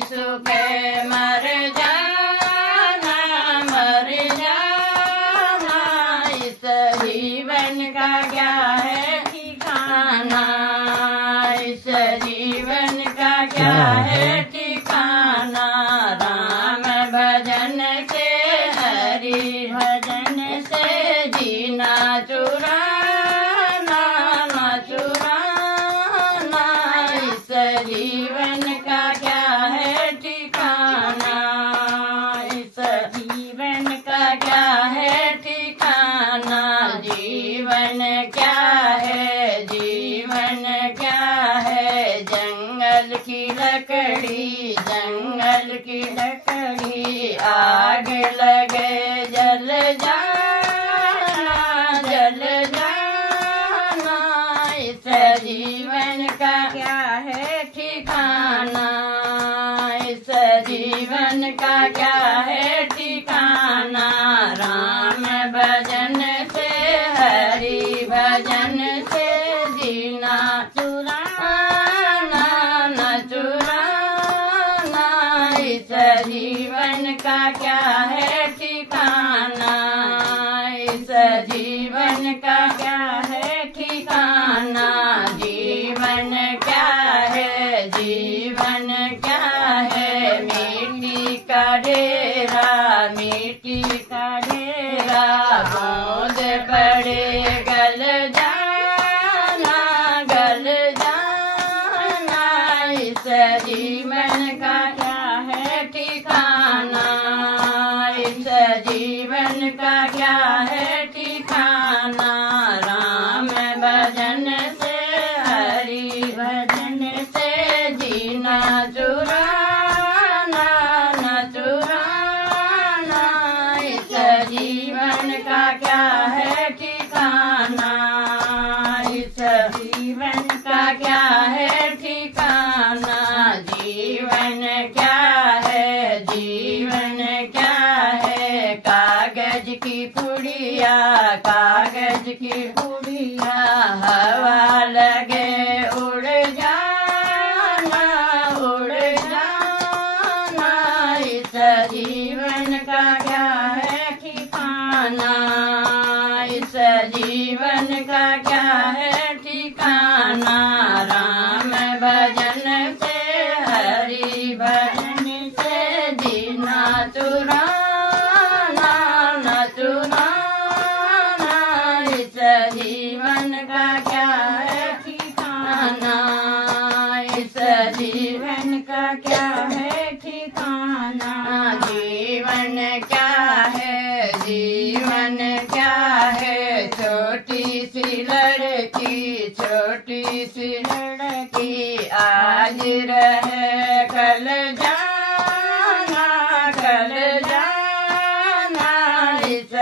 सुखे मर जाना, मर जाना। इस जीवन का क्या है ठिकाना, इस जीवन का क्या है ठिकाना। राम भजन से हरि भजन से जीना चुराना, न चुराना। इस जीवन का क्या है ठिकाना, इस जीवन का क्या है ठिकाना। जीवन क्या है, जीवन क्या है। जंगल की लकड़ी, जंगल की लकड़ी। आग लगे जल जाना, जल जाना। इस जीवन का क्या है ठिकाना, इस जीवन का क्या है ठिकाना। राम भजन से हरि भजन से जीना चुराना, न चुराना। इस जीवन का क्या है ठिकाना, इस जीवन का क्या है ठिकाना। जीवन क्या है, जीवन क्या है। मिट्टी का डेरा, मिट्टी का डेरा। बूंद पड़े गल जाना, गल जाना। इस जीवन का क्या है ठिकाना, इस जीवन का क्या है ठिकाना। राम भजन से हरि भजन से जीना चुराना, न चुराना। इस जीवन का क्या है ठिकाना, इस जीवन का क्या है ठिकाना। जीवन क्या है, जीवन क्या है। कागज की पुड़िया, कागज की पुड़िया। हवा लगे उड़ जाना, उड़ जाना। इस जीवन का क्या है ठिकाना, इस जीवन का क्या है ठिकाना। राम भजन से हरि भजन से जीना चुराना, न चुराना। इस जीवन का क्या है ठिकाना, इस जीवन का क्या है ठिकाना। जीवन क्या है, जीवन क्या है। छोटी सी लड़की, छोटी सी लड़की। आज रहे कल जाना, कल जाना। इस